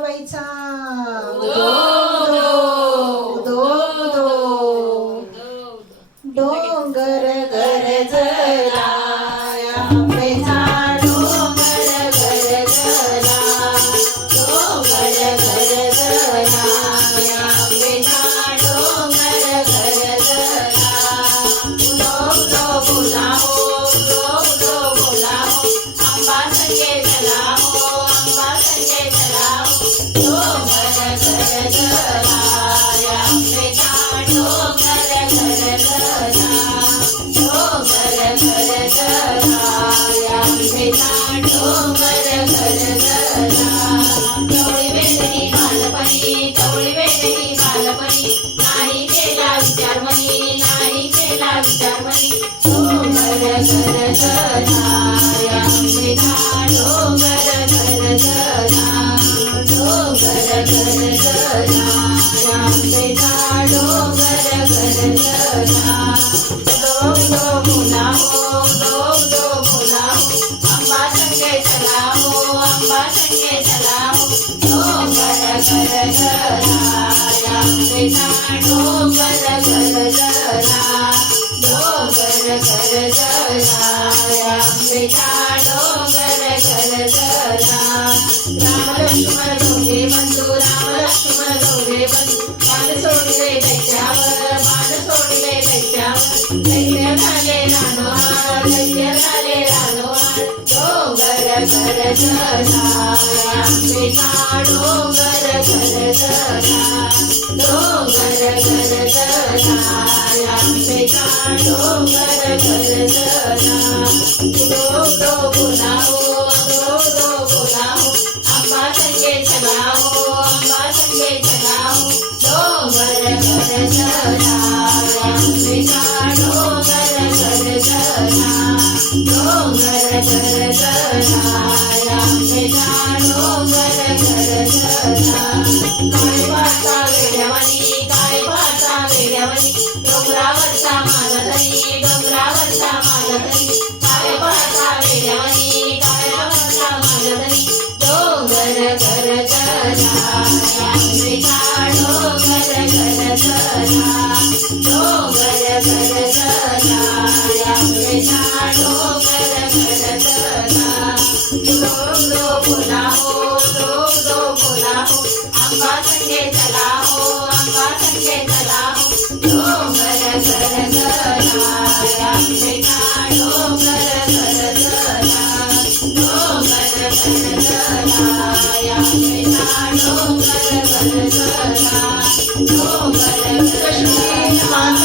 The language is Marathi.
सासूबाईचा उदो उदो उदो डोंगर गरजला आंब्याचा डोंगर गरजला डोंगर गरजला आंब्याचा डोंगर गरजला उदो उदो बोला हो उदो उदो बोला हो आंबा संगे चला हो आंबा संगे चला हो डोंगर गरजला आंब्याचा डोंगर गरजला डोंगर गरजला आंब्याचा डोंगर गरजला चवळी वेलणी बालपणी चवळी वेलणी बालपणी नाही केला विचार मनी नाही केला विचार मनी डोंगर गरजला आंब्याचा डोंगर गरजला डोंगर गरजला आंब्याचा डोंगर गरजला उदो उदो बोला हो उदो उदो बोला हो आंबा संगे चला हो आंबा संगे चला हो डोंगर गरजला आंब्याचा डोंगर गरजला डोंगर गरजला आंब्याचा डोंगर गरजला राम लक्ष्मण दोघे बंधू राम लक्ष्मण दोघे बंधू बाण सोडले दैत्यावर बाण सोडले दैत्यावर दैत्य झाले रानोहार दैत्य झाले रानोहार डोंगर गरजला आंब्याचा डोंगर गरजला डोंगर गरजला आंब्याचा डोंगर गरजला उदो उदो बोला हो उदो उदो बोला हो आंबा संगे चला हो आंबा संगे चला हो डोंगर गरजला आंब्याचा डोंगर गरजला डोंगर गरजला आंब्याचा डोंगर गरजला काय पाहता वेड्यावानी काय पाहता वेड्यावानी डोंगरावरचा माझा तरी डोंगरावरचा माझा तरी काय पाहता वेड्यावानी काय पाहता माझा तरी डोंगर गरजला आंब्याचा डोंगर गरजला डोंगर गरजला आंब्याचा डोंगर गरजला उदो उदो बोला हो उदो उदो बोला हो आंबा संगे चला हो आंबा संगे चला हो डोंगर गरजला आंब्याचा डोंगर गरजला डोंगर गरजला आंब्याचा डोंगर गरजला डोंगर गरजला